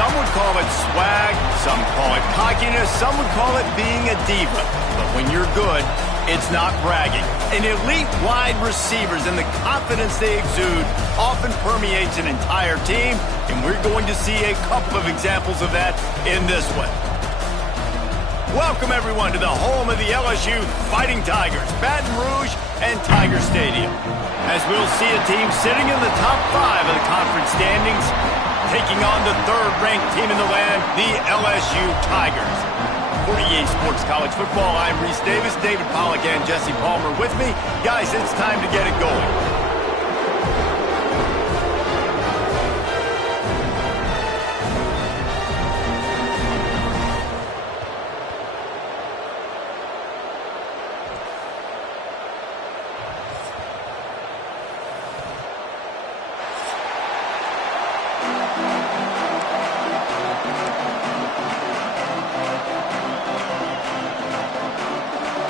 Some would call it swag, some call it cockiness, some would call it being a diva. But when you're good, it's not bragging. And elite wide receivers and the confidence they exude often permeates an entire team, and we're going to see a couple of examples of that in this one. Welcome, everyone, to the home of the LSU Fighting Tigers, Baton Rouge and Tiger Stadium. As we'll see a team sitting in the top 5 of the conference standings, taking on the third-ranked team in the land, the LSU Tigers. For EA Sports College Football, I'm Reese Davis, David Pollack, and Jesse Palmer with me. Guys, it's time to get it going.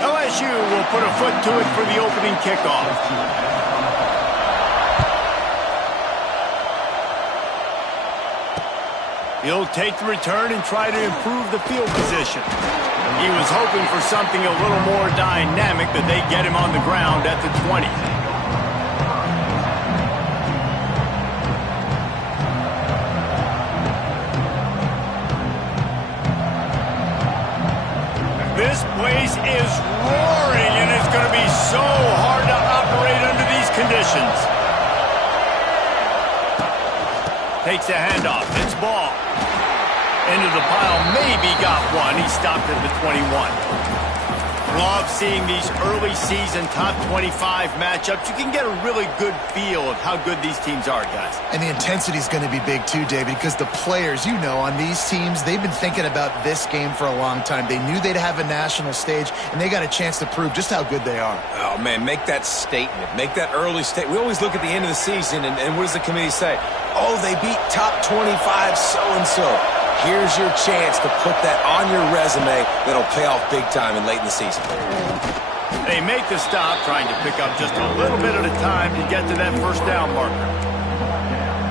LSU will put a foot to it for the opening kickoff. He'll take the return and try to improve the field position. He was hoping for something a little more dynamic, but they get him on the ground at the 20. This place is roaring, and it's going to be so hard to operate under these conditions. Takes a handoff. It's ball. Into the pile. Maybe got one. He stopped at the 21. Love seeing these early season top 25 matchups. You can get a really good feel of how good these teams are, guys. And the intensity is going to be big too, David, because the players, you know, on these teams, they've been thinking about this game for a long time. They knew they'd have a national stage, and they got a chance to prove just how good they are. Oh, man, make that statement. Make that early statement. We always look at the end of the season, and what does the committee say? Oh, they beat top 25 so-and-so. Here's your chance to put that on your resume that'll pay off big time and late in the season. They make the stop, trying to pick up just a little bit at a time to get to that first down marker.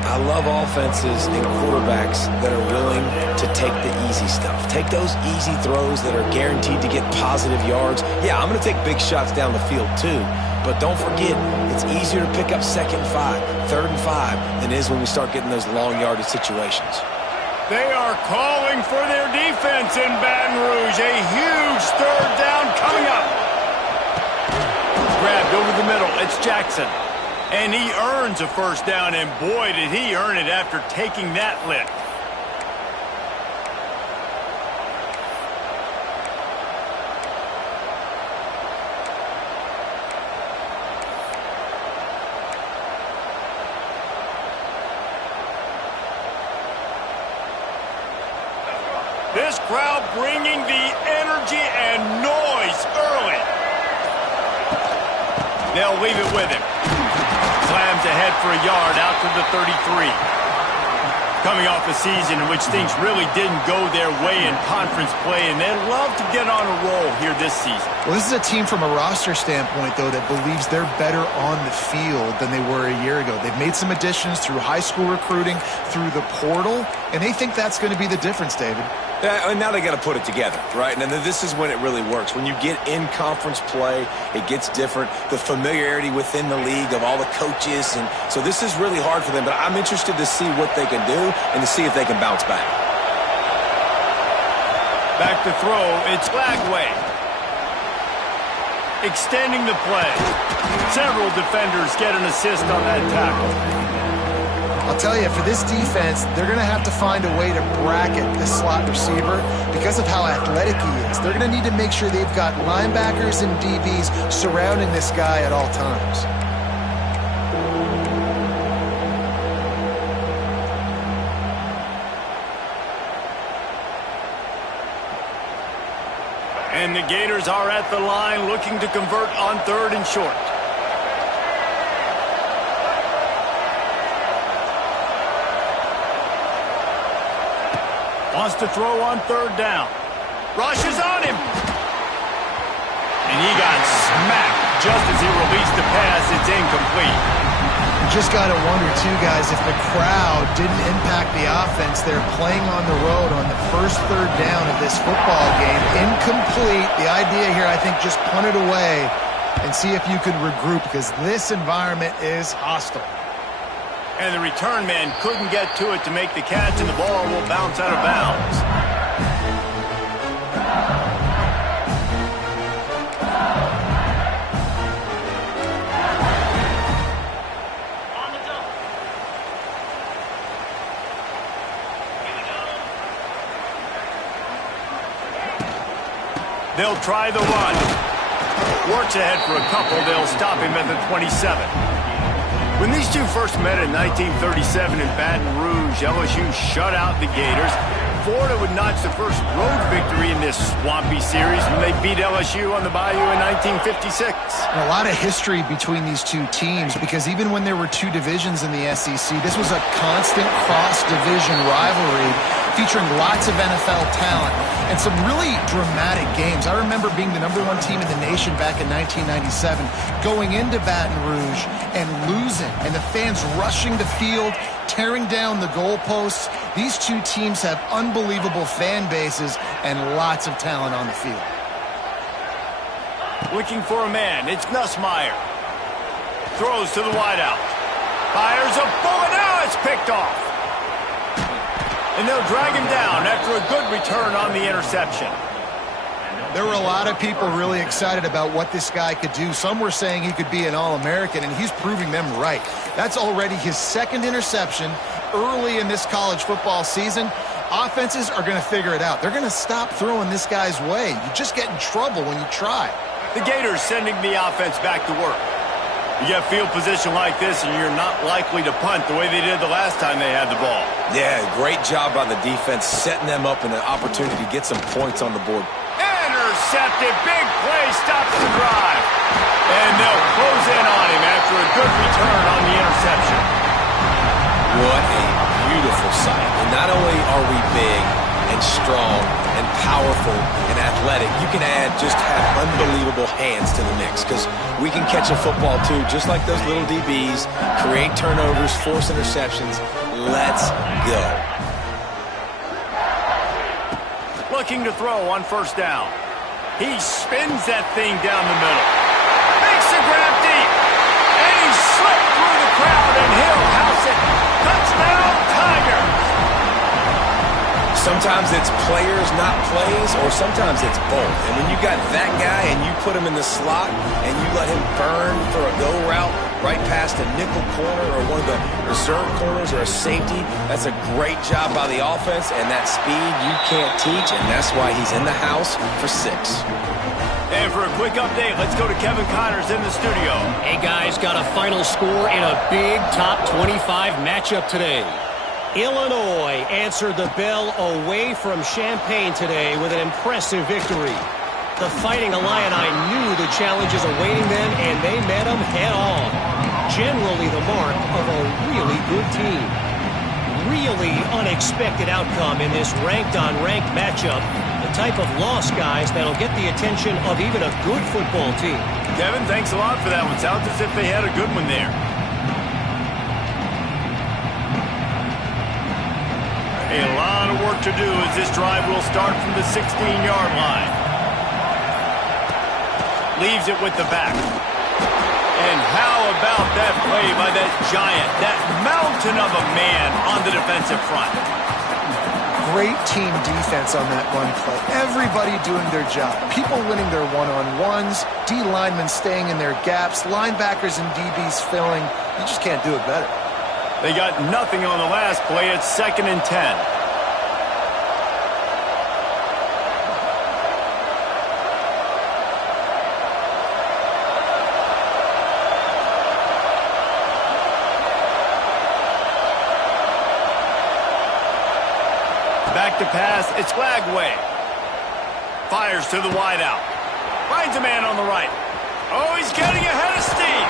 I love offenses and quarterbacks that are willing to take the easy stuff. Take those easy throws that are guaranteed to get positive yards. Yeah, I'm going to take big shots down the field too. But don't forget, it's easier to pick up 2nd and 5, 3rd and 5 than it is when we start getting those long yardage situations. They are calling for their defense in Baton Rouge. A huge third down coming up. Grabbed over the middle. It's Jackson. And he earns a first down, and boy, did he earn it after taking that lick. This crowd bringing the energy and noise early. They'll leave it with him. Slams ahead for a yard out to the 33. Coming off a season in which things really didn't go their way in conference play, and they'd love to get on a roll here this season. Well, this is a team from a roster standpoint, though, that believes they're better on the field than they were a year ago. They've made some additions through high school recruiting, through the portal, and they think that's going to be the difference, David. Yeah, and now they got to put it together, right? And this is when it really works. When you get in conference play, it gets different. The familiarity within the league of all the coaches, and so this is really hard for them. But I'm interested to see what they can do and to see if they can bounce back. Back to throw, it's Lagway. Extending the play. Several defenders get an assist on that tackle. I'll tell you, for this defense, they're going to have to find a way to bracket this slot receiver because of how athletic he is. They're going to need to make sure they've got linebackers and DBs surrounding this guy at all times. And the Gators are at the line looking to convert on 3rd and short. Wants to throw on 3rd down. Rushes on him. And he got smacked just as he released the pass. It's incomplete. You just got to wonder, too, guys, if the crowd didn't impact the offense. They're playing on the road on the first third down of this football game. Incomplete. The idea here, I think, just punt it away and see if you can regroup, because this environment is hostile. And the return man couldn't get to it to make the catch, and the ball will bounce out of bounds. They'll try the run. Works ahead for a couple. They'll stop him at the 27. When these two first met in 1937 in Baton Rouge, LSU shut out the Gators. Florida would notch the first road victory in this swampy series when they beat LSU on the Bayou in 1956. A lot of history between these two teams, because even when there were two divisions in the SEC, this was a constant cross-division rivalry featuring lots of NFL talent and some really dramatic games. I remember being the #1 team in the nation back in 1997, going into Baton Rouge and losing, and the fans rushing the field, tearing down the goalposts. These two teams have unbelievable fan bases and lots of talent on the field. Looking for a man. It's Nussmeier. Throws to the wideout. Fires a bullet. Now it's picked off. And they'll drag him down after a good return on the interception. There were a lot of people really excited about what this guy could do. Some were saying he could be an All-American, and he's proving them right. That's already his second interception early in this college football season. Offenses are going to figure it out. They're going to stop throwing this guy's way. You just get in trouble when you try. The Gators sending the offense back to work. You get field position like this, and you're not likely to punt the way they did the last time they had the ball. Yeah, great job by the defense, setting them up in an opportunity to get some points on the board. Intercepted. Big play stops the drive. And they'll close in on him after a good return on the interception. What a beautiful sight. And not only are we big and strong and powerful and athletic, you can just have unbelievable hands to the mix, because we can catch a football too, just like those little DBs, create turnovers, force interceptions. Let's go. Looking to throw on first down. He spins that thing down the middle. Makes the grab deep. And he slipped through the crowd, and he'll house it. Touchdown, Tigers. Sometimes it's players, not plays, or sometimes it's both. And when you got that guy and you put him in the slot and you let him burn for a go route right past a nickel corner or one of the reserve corners or a safety, that's a great job by the offense, and that speed you can't teach, and that's why he's in the house for 6. And for a quick update, let's go to Kevin Connors in the studio. Hey, guys, got a final score in a big top 25 matchup today. Illinois answered the bell away from Champaign today with an impressive victory. The Fighting Illini knew the challenges awaiting them, and they met them head-on. Generally the mark of a really good team. Really unexpected outcome in this ranked-on-ranked matchup. The type of loss, guys, that'll get the attention of even a good football team. Kevin, thanks a lot for that one. Sounds as if they had a good one there. A lot of work to do as this drive will start from the 16-yard line. Leaves it with the back. And how about that play by that giant, that mountain of a man on the defensive front? Great team defense on that run play. Everybody doing their job. People winning their one-on-ones, D linemen staying in their gaps, linebackers and DBs filling. You just can't do it better. They got nothing on the last play. It's 2nd and 10. Back to pass. It's Lagway. Fires to the wideout. Finds a man on the right. Oh, he's getting ahead of steam.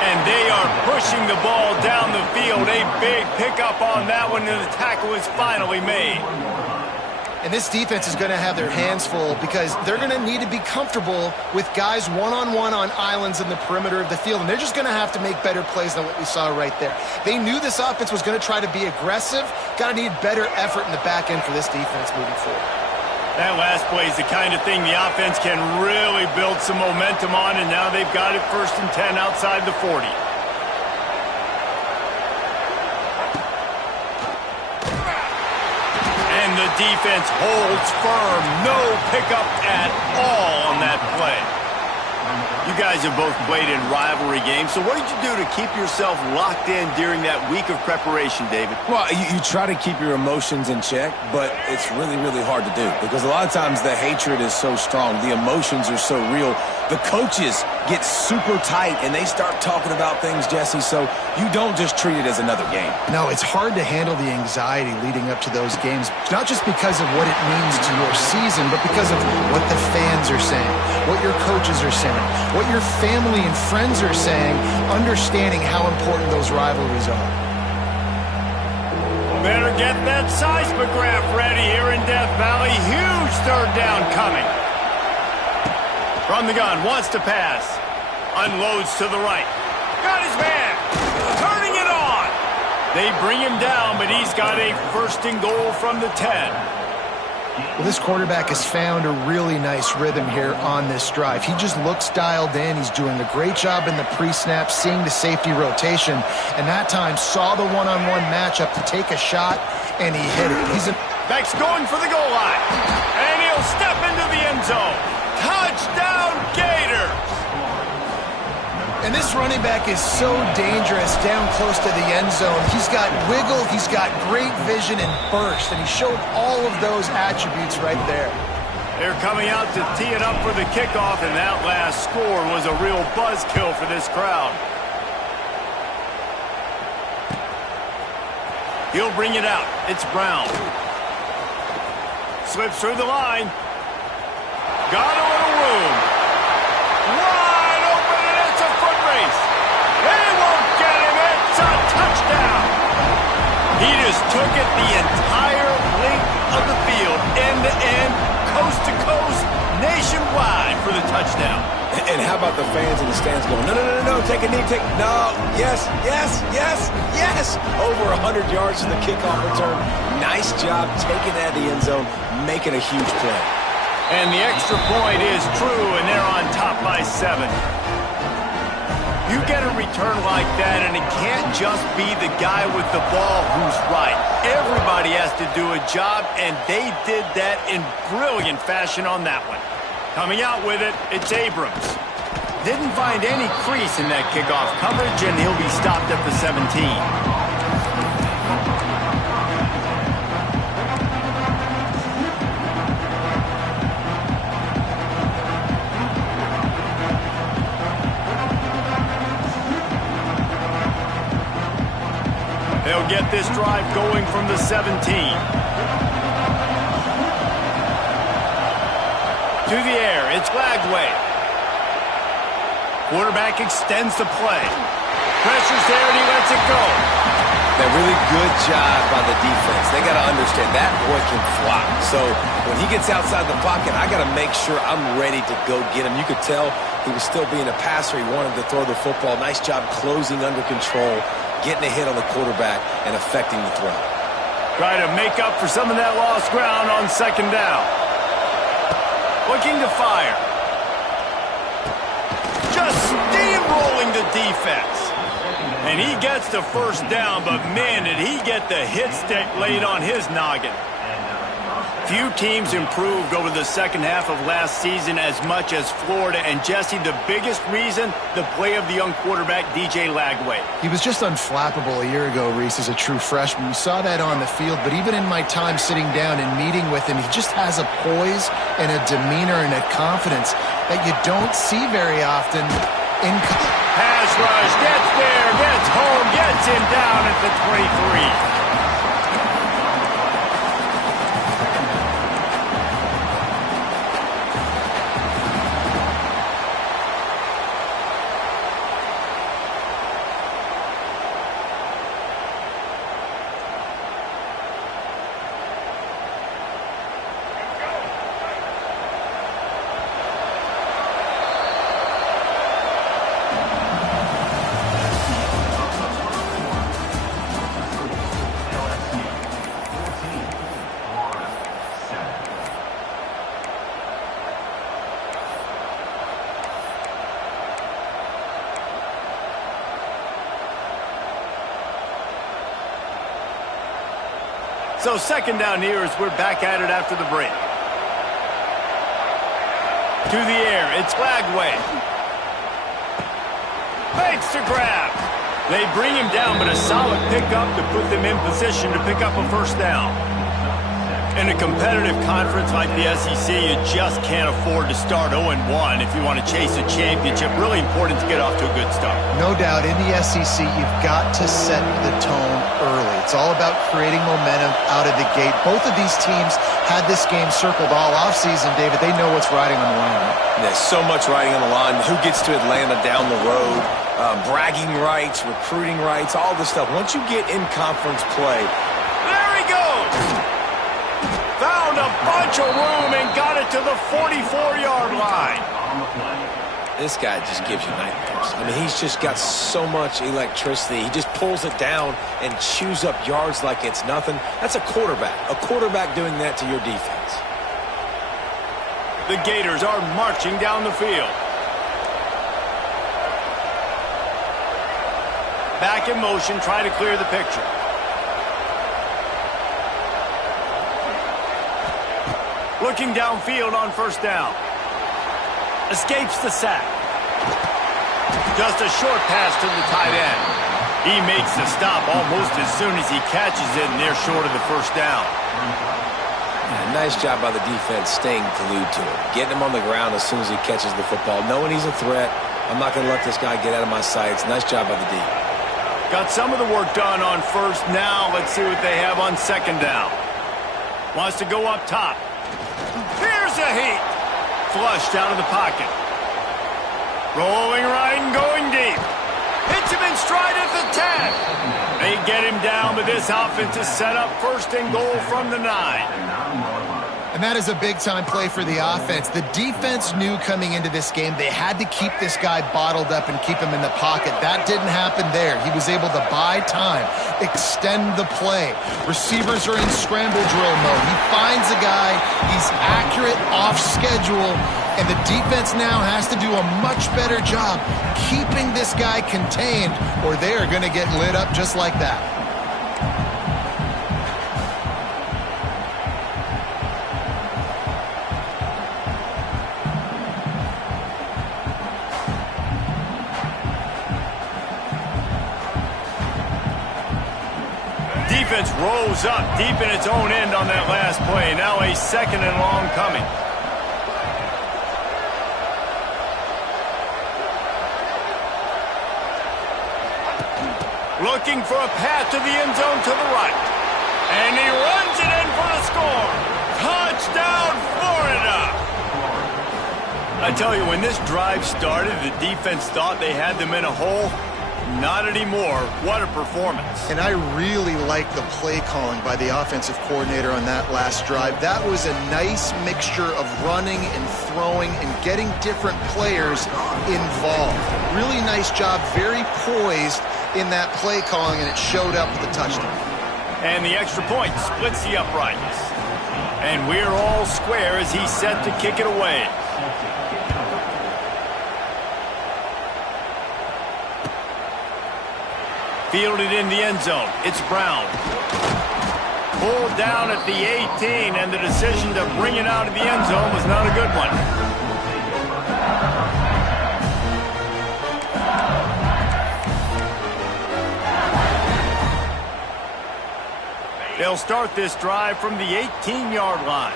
And they are pushing the ball down the field. A big pickup on that one, and the tackle is finally made. And this defense is going to have their hands full because they're going to need to be comfortable with guys one-on-one on islands in the perimeter of the field. And they're just going to have to make better plays than what we saw right there. They knew this offense was going to try to be aggressive. Got to need better effort in the back end for this defense moving forward. That last play is the kind of thing the offense can really build some momentum on, and now they've got it 1st and 10 outside the 40. And the defense holds firm. No pickup at all on that play. You guys have both played in rivalry games, so what did you do to keep yourself locked in during that week of preparation, David? Well, you try to keep your emotions in check, but it's really, really hard to do because a lot of times the hatred is so strong. The emotions are so real. The coaches get super tight, and they start talking about things, Jesse, so you don't just treat it as another game. No, it's hard to handle the anxiety leading up to those games, not just because of what it means to your season, but because of what the fans are saying, what your coaches are saying, what your family and friends are saying, understanding how important those rivalries are. Better get that seismograph ready here in Death Valley. Huge 3rd down coming. From the gun, wants to pass. Unloads to the right. Got his man. Turning it on. They bring him down, but he's got a 1st and goal from the 10. Well, this quarterback has found a really nice rhythm here on this drive. He just looks dialed in. He's doing a great job in the pre-snap, seeing the safety rotation, and that time saw the one-on-one matchup to take a shot, and he hit it. Beck's going for the goal line, and he'll step into the end zone. Touchdown, Gators! And this running back is so dangerous down close to the end zone. He's got wiggle, he's got great vision and burst, and he showed all of those attributes right there. They're coming out to tee it up for the kickoff, and that last score was a real buzzkill for this crowd. He'll bring it out. It's Brown. Slips through the line. Got a little room. Wide open, and it's a foot race. They won't get him. It's a touchdown. He just took it the entire length of the field, end to end, coast to coast, nationwide for the touchdown. And how about the fans in the stands going, no, no, no, no, no, take a knee, no, yes, yes, yes, yes. Over 100 yards to the kickoff return. Nice job taking that to the end zone, making a huge play. And the extra point is true, and they're on top by 7. You get a return like that, and it can't just be the guy with the ball who's right. Everybody has to do a job, and they did that in brilliant fashion on that one. Coming out with it, it's Abrams. Didn't find any crease in that kickoff coverage, and he'll be stopped at the 17. They'll get this drive going from the 17. To the air, it's Lagway. Quarterback extends the play. Pressure's there, and he lets it go. That really good job by the defense. They got to understand that boy can fly. So when he gets outside the pocket, I got to make sure I'm ready to go get him. You could tell he was still being a passer. He wanted to throw the football. Nice job closing under control, getting a hit on the quarterback, and affecting the throw. Try to make up for some of that lost ground on 2nd down. Looking to fire. Just steamrolling the defense. And he gets the 1st down, but man, did he get the hit stick laid on his noggin. Few teams improved over the second half of last season as much as Florida. And Jesse, the biggest reason, the play of the young quarterback, DJ Lagway. He was just unflappable a year ago, Reese, as a true freshman. You saw that on the field, but even in my time sitting down and meeting with him, he just has a poise and a demeanor and a confidence that you don't see very often. Pass rush, gets there, gets home, gets him down at the 23. So second down here as we're back at it after the break. To the air, it's Lagway. Fakes to grab. They bring him down, but a solid pickup to put them in position to pick up a first down. In a competitive conference like the SEC, you just can't afford to start 0-1 if you want to chase a championship. Really important to get off to a good start. No doubt, in the SEC, you've got to set the tone early. It's all about creating momentum out of the gate. Both of these teams had this game circled all offseason, David. They know what's riding on the line. Right? There's so much riding on the line. Who gets to Atlanta down the road? Bragging rights, recruiting rights, all this stuff. Once you get in conference play. There he goes! Found a bunch of room and got it to the 44-yard line. This guy just gives you nightmares. I mean, he's just got so much electricity. He just pulls it down and chews up yards like it's nothing. That's a quarterback. A quarterback doing that to your defense. The Gators are marching down the field. Back in motion, try to clear the picture. Looking downfield on first down. Escapes the sack. Just a short pass to the tight end. He makes the stop almost as soon as he catches it, and they're short of the first down. Yeah, nice job by the defense staying glued to him. Getting him on the ground as soon as he catches the football. Knowing he's a threat. I'm not going to let this guy get out of my sights. Nice job by the D. Got some of the work done on first. Now let's see what they have on second down. Wants to go up top. Here's a heat. Flushed out of the pocket. Rolling right and going deep. Hits him in stride at the 10. They get him down, but this offense is set up first and goal from the 9. And that is a big-time play for the offense. The defense knew coming into this game they had to keep this guy bottled up and keep him in the pocket. That didn't happen there. He was able to buy time, extend the play. Receivers are in scramble drill mode. He finds a guy, he's accurate, off schedule, and the defense now has to do a much better job keeping this guy contained, or they are going to get lit up just like that. Defense rose up deep in its own end on that last play. Now a second and long coming. Looking for a path to the end zone to the right. And he runs it in for the score. Touchdown, Florida! I tell you, when this drive started, the defense thought they had them in a hole. Not anymore. What a performance. And I really like the play calling by the offensive coordinator on that last drive. That was a nice mixture of running and throwing and getting different players involved. Really nice job, very poised in that play calling, and it showed up with the touchdown. And the extra point splits the uprights. And we're all square as he's set to kick it away. Fielded in the end zone. It's Brown. Pulled down at the 18, and the decision to bring it out of the end zone was not a good one. They'll start this drive from the 18-yard line.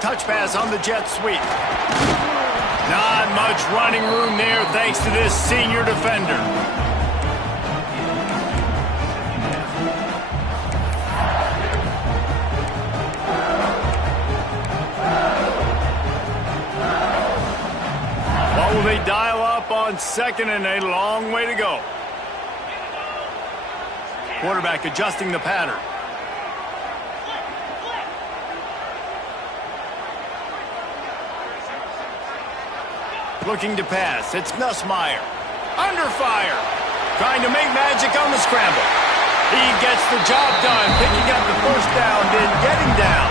Touch pass on the jet sweep. Not much running room there thanks to this senior defender. What will they dial up on second and a long way to go? Quarterback adjusting the pattern. Looking to pass. It's Nussmeier. Under fire. Trying to make magic on the scramble. He gets the job done. Picking up the first down, then getting down.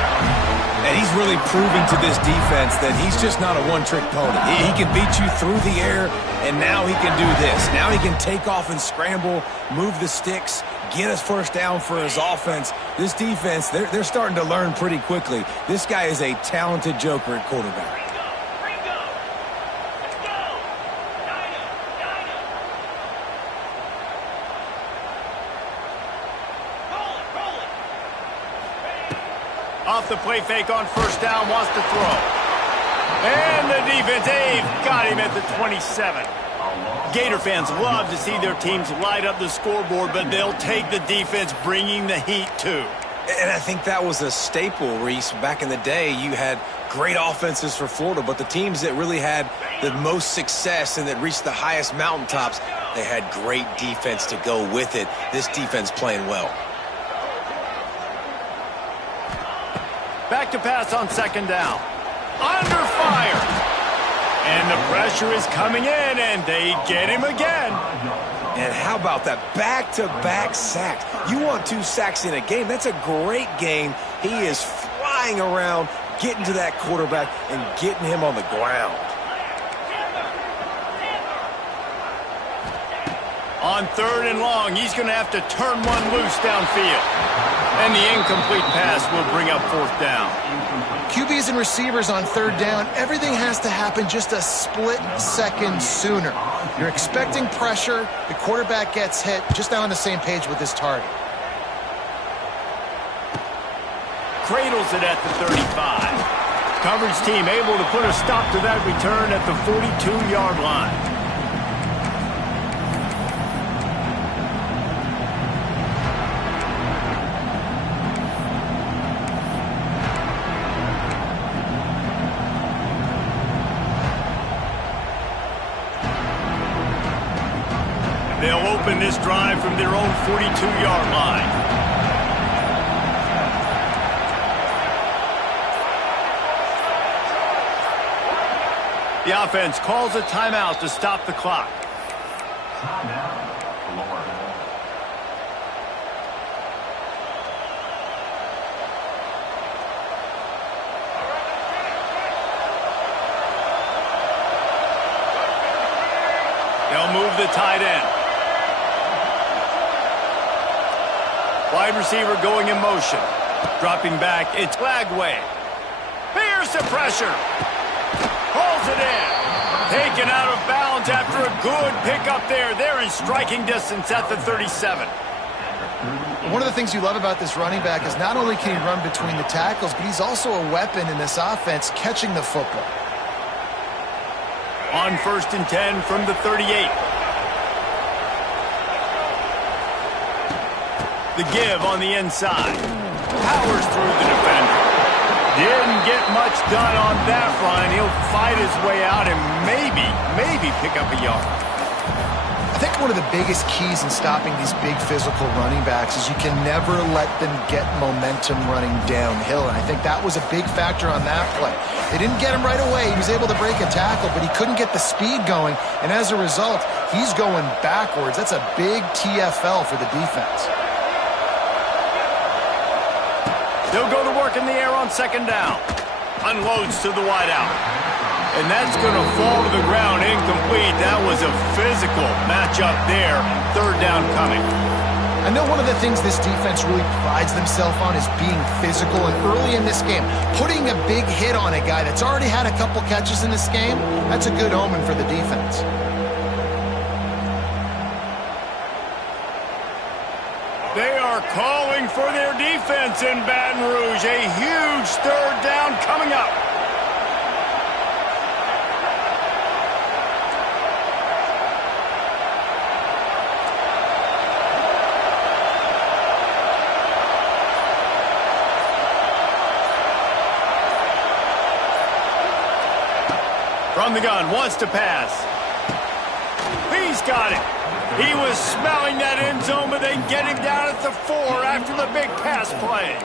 And he's really proven to this defense that he's just not a one-trick pony. He can beat you through the air, and now he can do this. Now he can take off and scramble, move the sticks, get us first down for his offense. This defense, they're starting to learn pretty quickly. This guy is a talented joker at quarterback. Off the play fake on first down, wants to throw. And the defense, they've got him at the 27. Gator fans love to see their teams light up the scoreboard, but they'll take the defense bringing the heat too. And I think that was a staple, Reese. Back in the day, you had great offenses for Florida, but the teams that really had the most success and that reached the highest mountaintops, they had great defense to go with it. This defense playing well. Back to pass on second down. Under fire. And the pressure is coming in, and they get him again. And how about that back-to-back sacks? You want 2 sacks in a game. That's a great game. He is flying around, getting to that quarterback and getting him on the ground. On third and long, he's going to have to turn one loose downfield. And the incomplete pass will bring up fourth down. QBs and receivers on third down, everything has to happen just a split second sooner. You're expecting pressure, the quarterback gets hit, just now on the same page with his target. Cradles it at the 35. Coverage team able to put a stop to that return at the 42-yard line. They'll open this drive from their own 42-yard line. The offense calls a timeout to stop the clock. They'll move the tight end. Wide receiver going in motion. Dropping back, it's Lagway. Fears the pressure. Pulls it in. Taken out of bounds after a good pickup there. They're in striking distance at the 37. One of the things you love about this running back is not only can he run between the tackles, but he's also a weapon in this offense catching the football. On first and 10 from the 38. The give on the inside. Powers through the defender. Didn't get much done on that run. He'll fight his way out and maybe pick up a yard. I think one of the biggest keys in stopping these big physical running backs is you can never let them get momentum running downhill, and I think that was a big factor on that play. They didn't get him right away. He was able to break a tackle, but he couldn't get the speed going, and as a result, he's going backwards. That's a big TFL for the defense. They'll go to work in the air on second down. Unloads to the wideout. And that's going to fall to the ground incomplete. That was a physical matchup there. Third down coming. I know one of the things this defense really prides themselves on is being physical. And early in this game, putting a big hit on a guy that's already had a couple catches in this game, that's a good omen for the defense. They are calling for their defense in Baton Rouge. A huge third down coming up. From the gun, wants to pass. He's got it. He was smelling that end zone, but they get him down at the 4 after the big pass play.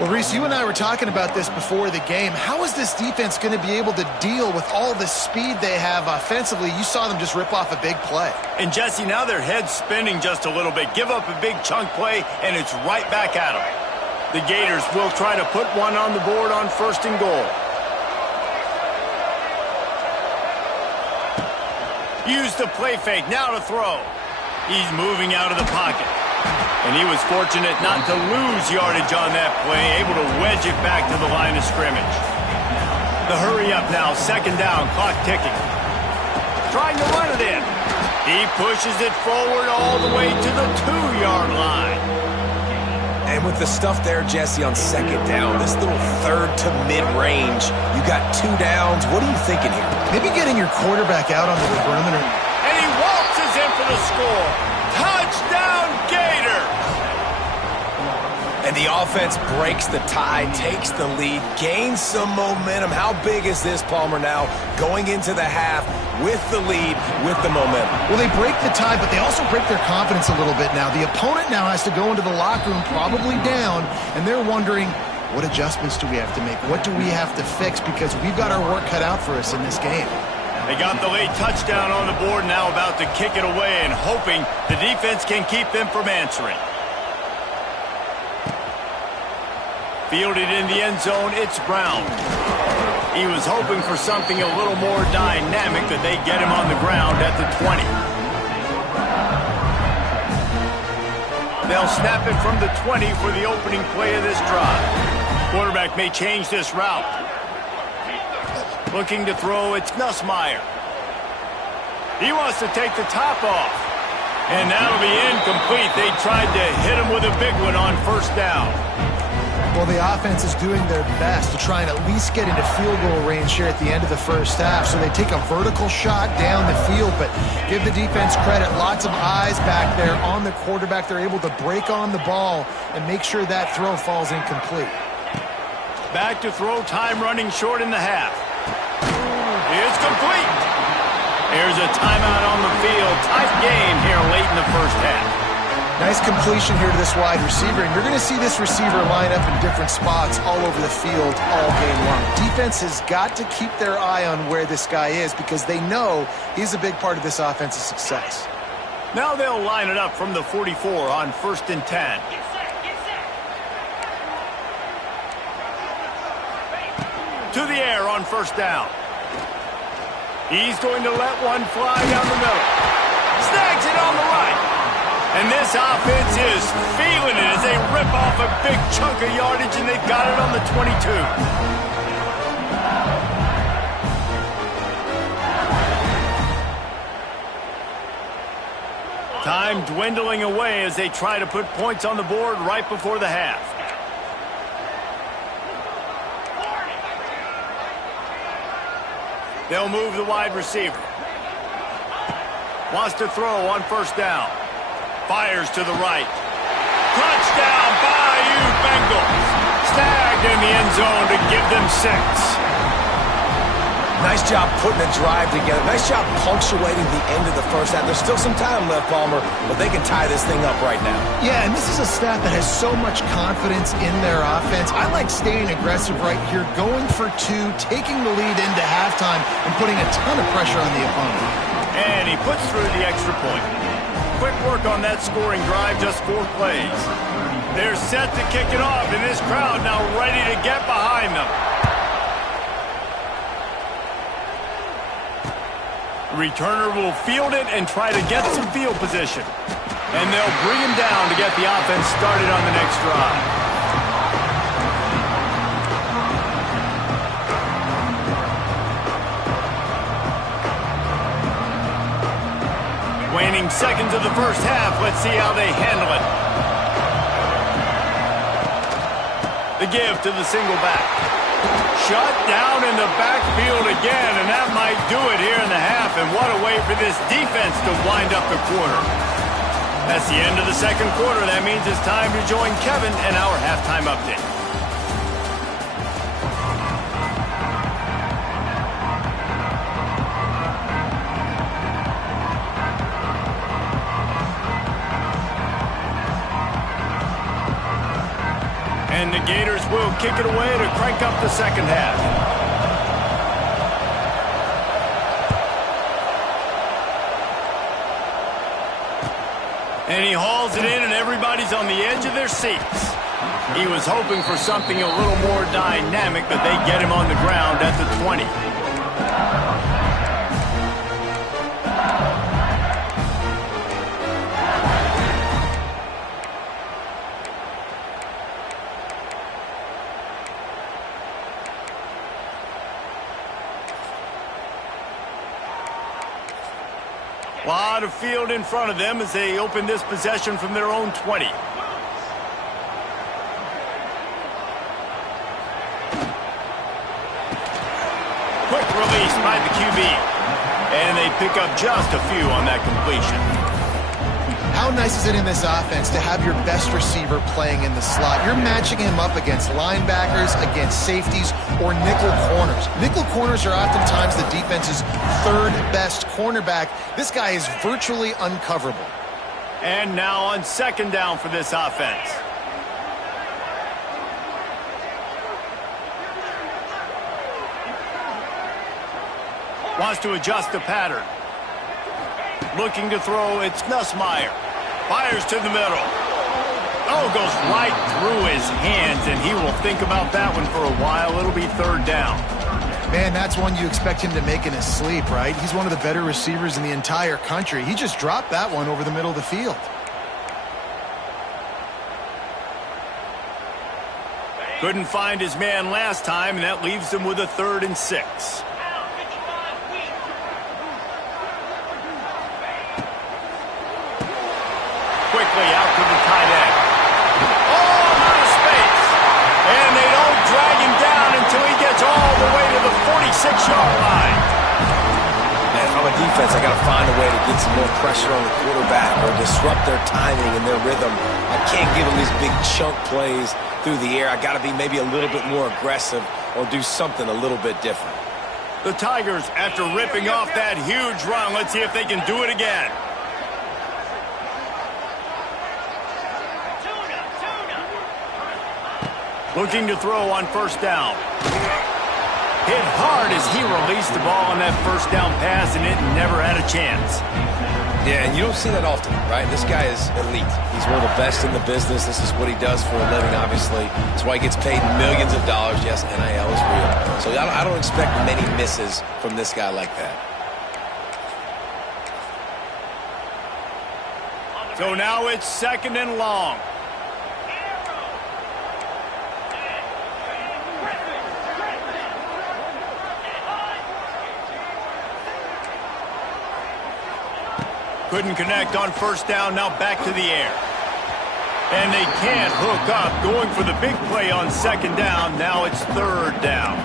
Well, Reese, you and I were talking about this before the game. How is this defense going to be able to deal with all the speed they have offensively? You saw them just rip off a big play. And, Jesse, now their head's spinning just a little bit. Give up a big chunk play, and it's right back at them. The Gators will try to put one on the board on 1st and goal. Use the play fake, now to throw. He's moving out of the pocket. And he was fortunate not to lose yardage on that play, able to wedge it back to the line of scrimmage. The hurry up now, 2nd down, clock ticking. Trying to run it in. He pushes it forward all the way to the 2-yard line. And with the stuff there, Jesse, on 2nd down, this little 3rd to mid-range, you got 2 downs. What are you thinking here? Maybe getting your quarterback out on the perimeter. And he waltzes in for the score. Touchdown, Gator! And the offense breaks the tie, takes the lead, gains some momentum. How big is this, Palmer, now going into the half with the lead, with the momentum? Well, they break the tie, but they also break their confidence a little bit now. The opponent now has to go into the locker room probably down, and they're wondering, what adjustments do we have to make? What do we have to fix? Because we've got our work cut out for us in this game. They got the late touchdown on the board, now about to kick it away and hoping the defense can keep them from answering. Fielded in the end zone, it's Brown. He was hoping for something a little more dynamic, that they get him on the ground at the 20. They'll snap it from the 20 for the opening play of this drive. Quarterback may change this route. Looking to throw, it's Nussmeier. He wants to take the top off. And that'll be incomplete. They tried to hit him with a big one on 1st down. Well, the offense is doing their best to try and at least get into field goal range here at the end of the 1st half. So they take a vertical shot down the field, but give the defense credit. Lots of eyes back there on the quarterback. They're able to break on the ball and make sure that throw falls incomplete. Back to throw, time running short in the half. It's complete. Here's a timeout on the field. Tight game here late in the 1st half. Nice completion here to this wide receiver, and you're going to see this receiver line up in different spots all over the field all game long. Defense has got to keep their eye on where this guy is because they know he's a big part of this offense's success. Now they'll line it up from the 44 on 1st and 10. To the air on 1st down. He's going to let one fly down the middle. Snags it on the right. And this offense is feeling it as they rip off a big chunk of yardage, and they've got it on the 22. Time dwindling away as they try to put points on the board right before the half. They'll move the wide receiver. Wants to throw on 1st down. Fires to the right. Touchdown, Bayou Bengals. Snagged in the end zone to give them 6. Nice job putting a drive together. Nice job punctuating the end of the 1st half. There's still some time left, Palmer, but they can tie this thing up right now. Yeah, and this is a staff that has so much confidence in their offense. I like staying aggressive right here, going for 2, taking the lead into halftime, and putting a ton of pressure on the opponent. And he puts through the extra point. Quick work on that scoring drive, just 4 plays. They're set to kick it off, and this crowd now ready to get behind them. Returner will field it and try to get some field position. And they'll bring him down to get the offense started on the next drive. Waning seconds of the 1st half. Let's see how they handle it. The give to the single back. Shut down in the backfield again, and that might do it here in the half. And what a way for this defense to wind up the quarter. That's the end of the 2nd quarter. That means it's time to join Kevin in our halftime update. And the Gators will kick it away to crank up the 2nd half. And he hauls it in, and everybody's on the edge of their seats. He was hoping for something a little more dynamic, but they get him on the ground at the 20. A lot of field in front of them as they open this possession from their own 20. Quick release by the QB. And they pick up just a few on that completion. How nice is it in this offense to have your best receiver playing in the slot? You're matching him up against linebackers, against safeties, or nickel corners. Nickel corners are oftentimes the defense's third best cornerback. This guy is virtually uncoverable. And now on second down for this offense. Wants to adjust the pattern. Looking to throw, it's Nussmeier. Fires to the middle. Oh, goes right through his hands, and he will think about that one for a while. It'll be third down. Man, that's one you expect him to make in his sleep, right? He's one of the better receivers in the entire country. He just dropped that one over the middle of the field. Couldn't find his man last time, and that leaves him with a 3rd and 6. Quickly out to the tight end. Oh, out of space. And they don't drag him down until he gets all the way to the 46-yard line. Man, if I'm a defense, I got to find a way to get some more pressure on the quarterback or disrupt their timing and their rhythm. I can't give them these big chunk plays through the air. I got to be maybe a little bit more aggressive or do something a little bit different. The Tigers, after ripping off that huge run, let's see if they can do it again. Looking to throw on first down. Hit hard as he released the ball on that first down pass, and it never had a chance. Yeah, and you don't see that often, right? This guy is elite. He's one of the best in the business. This is what he does for a living, obviously. That's why he gets paid millions of dollars. Yes, NIL is real. So I don't expect many misses from this guy like that. So now it's 2nd and long. Couldn't connect on first down, now back to the air. And they can't hook up, going for the big play on 2nd down. Now it's 3rd down.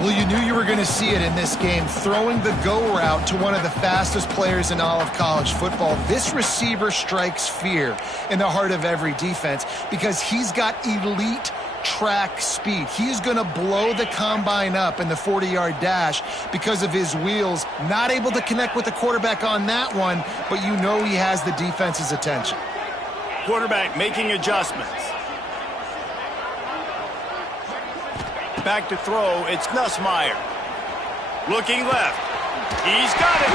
Well, you knew you were going to see it in this game, throwing the go route to one of the fastest players in all of college football. This receiver strikes fear in the heart of every defense because he's got elite track speed. He's going to blow the combine up in the 40-yard dash because of his wheels. Not able to connect with the quarterback on that one, but you know he has the defense's attention. Quarterback making adjustments. Back to throw, it's Nussmeier. Looking left. He's got it.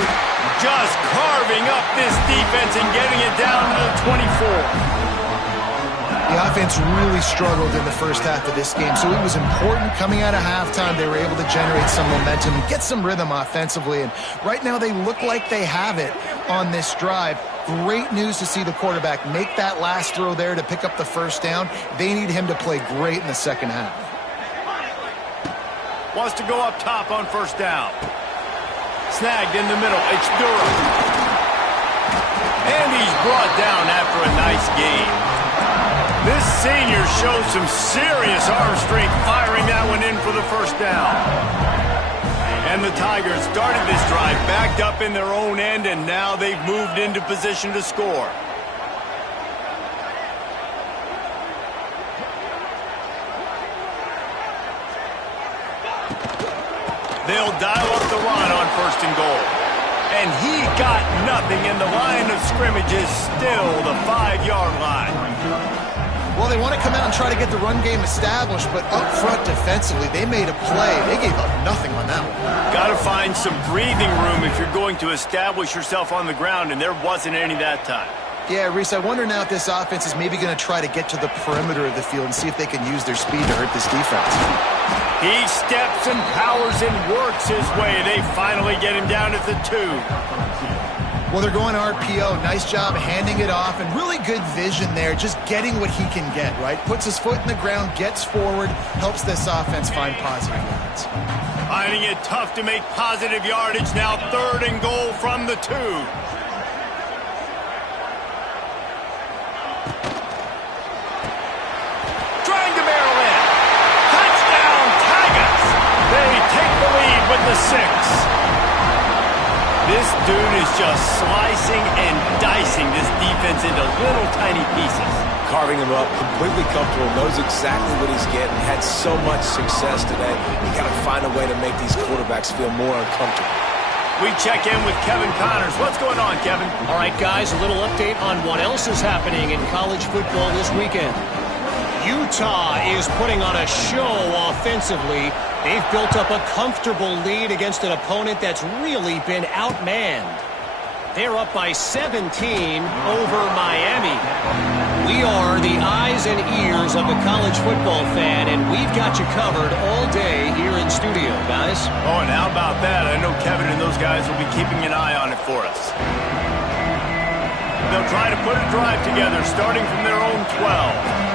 Just carving up this defense and getting it down to the 24. The offense really struggled in the first half of this game, so it was important coming out of halftime. They were able to generate some momentum and get some rhythm offensively, and right now they look like they have it on this drive. Great news to see the quarterback make that last throw there to pick up the first down. They need him to play great in the second half. Wants to go up top on first down. Snagged in the middle, it's Durham. And he's brought down after a nice game. This senior shows some serious arm strength, firing that one in for the first down. And the Tigers started this drive backed up in their own end, and now they've moved into position to score. They'll dial up the run on 1st and goal. And he got nothing, and the line of scrimmage is still the 5-yard line. Well, they want to come out and try to get the run game established, but up front defensively, they made a play. They gave up nothing on that one. Got to find some breathing room if you're going to establish yourself on the ground, and there wasn't any that time. Yeah, Reese, I wonder now if this offense is maybe going to try to get to the perimeter of the field and see if they can use their speed to hurt this defense. He steps and powers and works his way. They finally get him down at the 2. Well, they're going RPO. Nice job handing it off, and really good vision there, just getting what he can get, right? Puts his foot in the ground, gets forward, helps this offense find positive yards. Finding it tough to make positive yardage. Now 3rd and goal from the 2. Trying to barrel in. Touchdown, Tigers! They take the lead with the 6. This dude is just slicing and dicing this defense into little tiny pieces. Carving him up, completely comfortable, knows exactly what he's getting, had so much success today. You got to find a way to make these quarterbacks feel more uncomfortable. We check in with Kevin Connors. What's going on, Kevin? All right, guys, a little update on what else is happening in college football this weekend. Utah is putting on a show offensively. They've built up a comfortable lead against an opponent that's really been outmanned. They're up by 17 over Miami. We are the eyes and ears of the college football fan, and we've got you covered all day here in studio, guys. Oh, and how about that? I know Kevin and those guys will be keeping an eye on it for us. They'll try to put a drive together, starting from their own 12.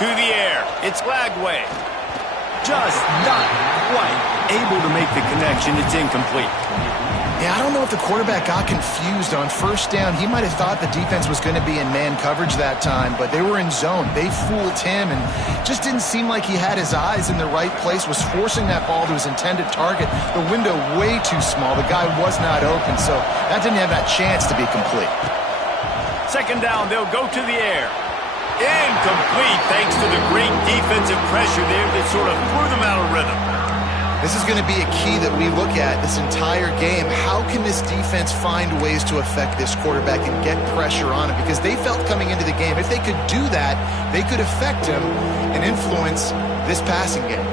To the air, it's Lagway. Just not quite able to make the connection. It's incomplete. Yeah, I don't know if the quarterback got confused on 1st down. He might have thought the defense was going to be in man coverage that time, but they were in zone. They fooled him and just didn't seem like he had his eyes in the right place, was forcing that ball to his intended target. The window way too small. The guy was not open, so that didn't have that chance to be complete. 2nd down, they'll go to the air. Incomplete thanks to the great defensive pressure there that sort of threw them out of rhythm. This is going to be a key that we look at this entire game. How can this defense find ways to affect this quarterback and get pressure on him? Because they felt coming into the game, if they could do that, they could affect him and influence this passing game.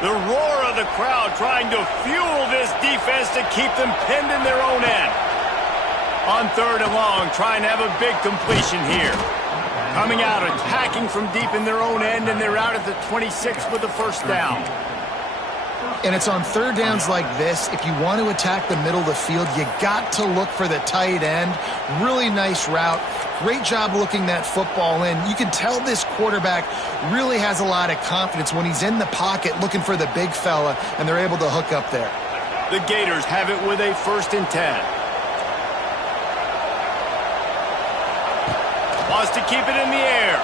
The roar of the crowd trying to fuel this defense to keep them pinned in their own end. On 3rd and long, trying to have a big completion here. Coming out, attacking from deep in their own end, and they're out at the 26 with the 1st down. And it's on 3rd downs like this. If you want to attack the middle of the field, you got to look for the tight end. Really nice route. Great job looking that football in. You can tell this quarterback really has a lot of confidence when he's in the pocket looking for the big fella, and they're able to hook up there. The Gators have it with a 1st and 10. Wants to keep it in the air.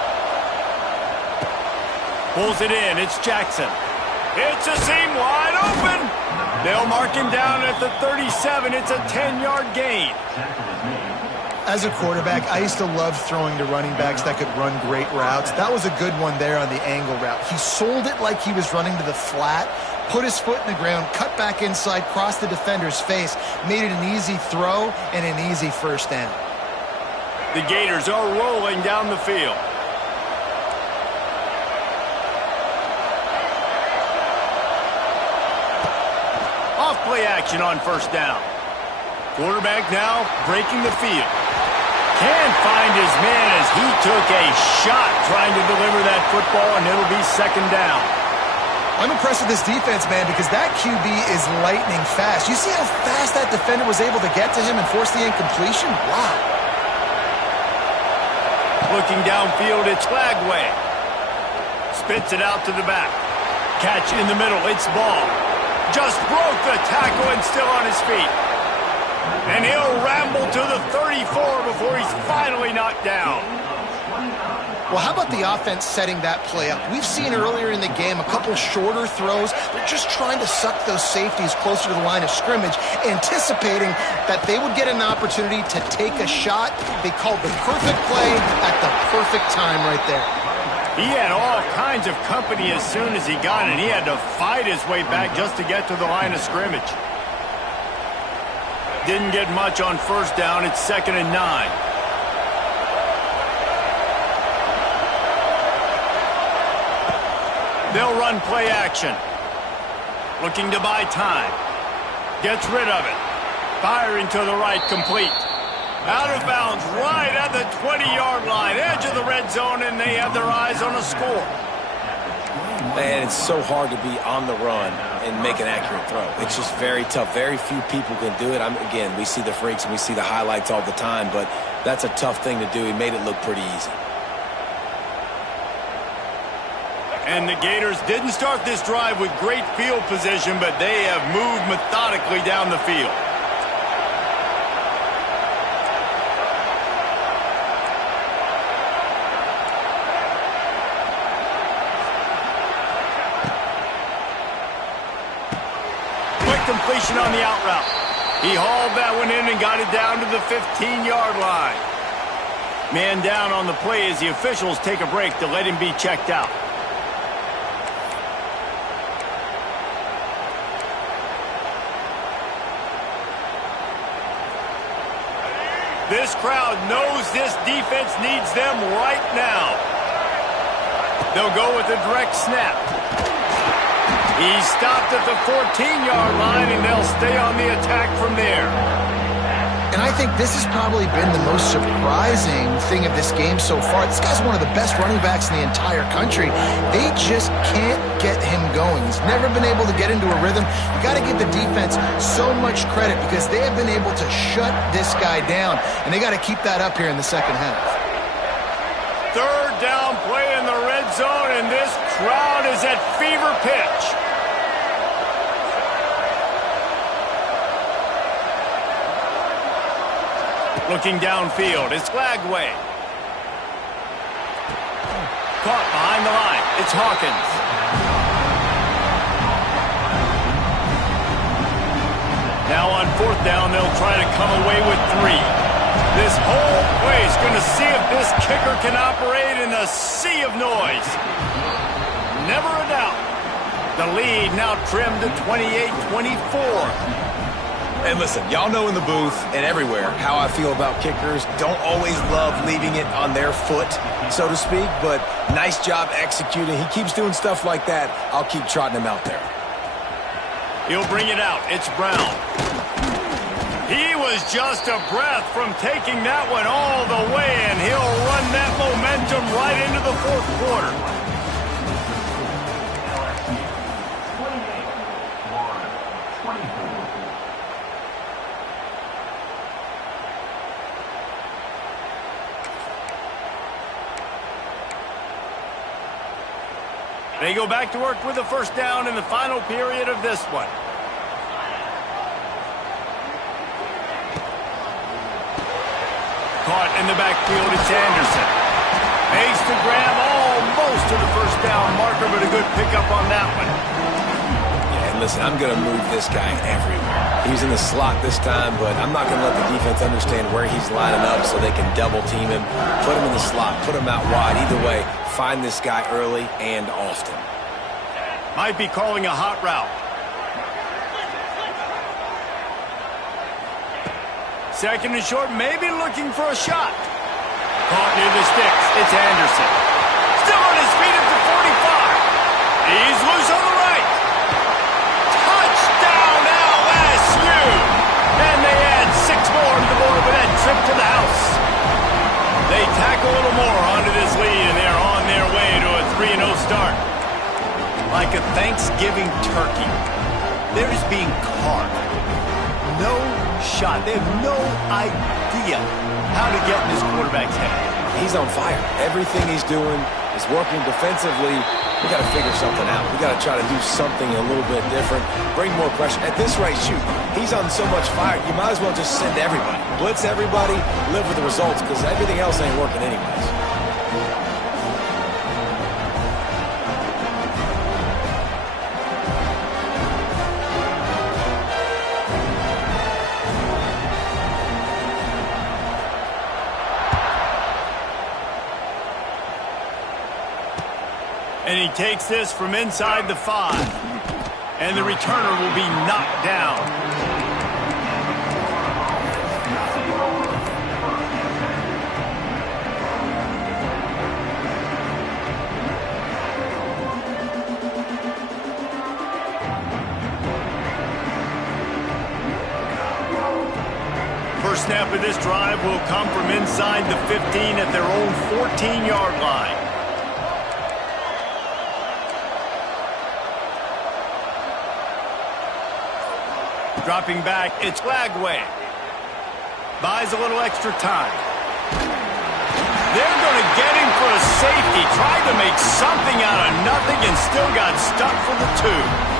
Pulls it in. It's Jackson. It's a seam wide open. They'll mark him down at the 37. It's a 10-yard gain. As a quarterback, I used to love throwing to running backs that could run great routes. That was a good one there on the angle route. He sold it like he was running to the flat, put his foot in the ground, cut back inside, crossed the defender's face, made it an easy throw and an easy 1st down. The Gators are rolling down the field. Off play action on 1st down. Quarterback now breaking the field. Can't find his man as he took a shot trying to deliver that football, and it'll be 2nd down. I'm impressed with this defense, man, because that QB is lightning fast. You see how fast that defender was able to get to him and force the incompletion? Wow. Looking downfield, it's Lagway. Spits it out to the back. Catch in the middle, it's Ball. Just broke the tackle and still on his feet. And he'll ramble to the 34 before he's finally knocked down. Well, how about the offense setting that play up? We've seen earlier in the game a couple shorter throws. They're just trying to suck those safeties closer to the line of scrimmage, anticipating that they would get an opportunity to take a shot. They called the perfect play at the perfect time right there. He had all kinds of company as soon as he got it. He had to fight his way back just to get to the line of scrimmage. Didn't get much on 1st down. It's 2nd and 9. They'll run play action. Looking to buy time. Gets rid of it. Firing to the right, complete. Out of bounds, right at the 20-yard line. Edge of the red zone, and they have their eyes on a score. Man, it's so hard to be on the run and make an accurate throw. It's just very tough. Very few people can do it. Again, we see the freaks and we see the highlights all the time, but that's a tough thing to do. He made it look pretty easy. And the Gators didn't start this drive with great field position, but they have moved methodically down the field. Completion on the out route. He hauled that one in and got it down to the 15-yard line. Man down on the play as the officials take a break to let him be checked out. This crowd knows this defense needs them right now. They'll go with a direct snap. He stopped at the 14-yard line, and they'll stay on the attack from there. And I think this has probably been the most surprising thing of this game so far. This guy's one of the best running backs in the entire country. They just can't get him going. He's never been able to get into a rhythm. You got to give the defense so much credit because they have been able to shut this guy down, and they got to keep that up here in the second half. Third down play in the red zone, and this crowd is at fever pitch. Looking downfield, it's Lagway. Caught behind the line, it's Hawkins. Now on fourth down, they'll try to come away with 3. This whole play is going to see if this kicker can operate in a sea of noise. Never a doubt. The lead now trimmed to 28-24. And listen, y'all know in the booth and everywhere how I feel about kickers. Don't always love leaving it on their foot, so to speak, but nice job executing. He keeps doing stuff like that. I'll keep trotting him out there. He'll bring it out. It's Brown. He was just a breath from taking that one all the way, and he'll run that momentum right into the fourth quarter. They go back to work with a first down in the final period of this one. Caught in the backfield, it's Anderson. Makes the grab almost to the first down marker, but a good pickup on that one. Yeah, and listen, I'm going to move this guy everywhere. He's in the slot this time, but I'm not going to let the defense understand where he's lining up so they can double team him. Put him in the slot, put him out wide. Either way, find this guy early and often. Might be calling a hot route. Second and short, maybe looking for a shot. Caught near the sticks. It's Anderson. Still on his feet at the 45. He's loose on the right. Touchdown LSU. And they add 6 more to the board with that trip to the house. They tack a little more onto this lead, and they're on their way to a 3-0 start. Like a Thanksgiving turkey, they're just being carved. No shot. They have no idea how to get in this quarterback's head. He's on fire. Everything he's doing is working defensively. We got to figure something out. We got to try to do something a little bit different, bring more pressure. At this rate, shoot, he's on so much fire, you might as well just send everybody. Blitz everybody, live with the results, because everything else ain't working anyways. And he takes this from inside the 5. And the returner will be knocked down. First snap of this drive will come from inside the 15 at their own 14-yard line. Dropping back, it's Lagway. Buys a little extra time. They're going to get him for a safety. Tried to make something out of nothing and still got stuck for the 2.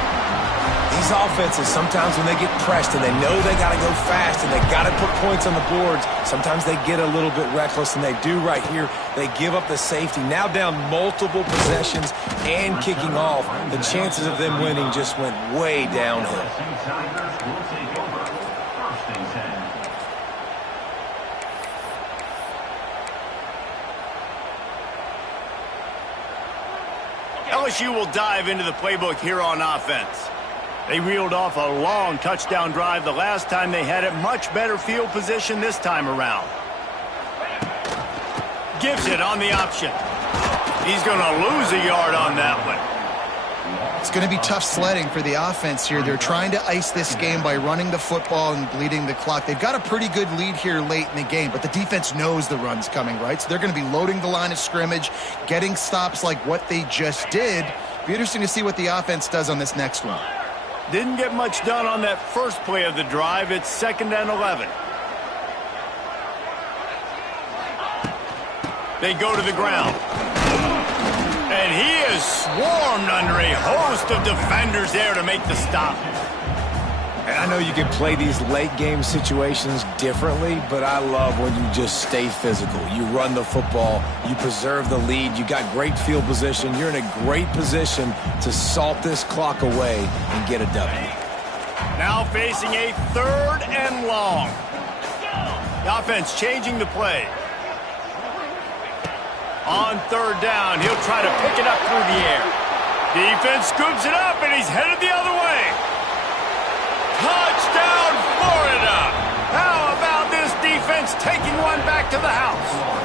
These offenses, sometimes when they get pressed and they know they got to go fast and they got to put points on the boards, sometimes they get a little bit reckless, and they do right here. They give up the safety. Now down multiple possessions and kicking off. The chances of them winning just went way downhill. LSU will dive into the playbook here on offense. They reeled off a long touchdown drive the last time they had it. Much better field position this time around. Gives it on the option. He's going to lose a yard on that one. It's going to be tough sledding for the offense here. They're trying to ice this game by running the football and bleeding the clock. They've got a pretty good lead here late in the game, but the defense knows the run's coming, right? So they're going to be loading the line of scrimmage, getting stops like what they just did. Be interesting to see what the offense does on this next one. Didn't get much done on that first play of the drive. It's 2nd and 11. They go to the ground. And he is swarmed under a host of defenders there to make the stop. And I know you can play these late game situations differently, but I love when you just stay physical. You run the football, you preserve the lead, you got great field position, you're in a great position to salt this clock away and get a W. Now facing a 3rd and long. The offense changing the play. On 3rd down, he'll try to pick it up through the air. Defense scoops it up, and he's headed the other way. Touchdown, Florida! How about this defense taking one back to the house?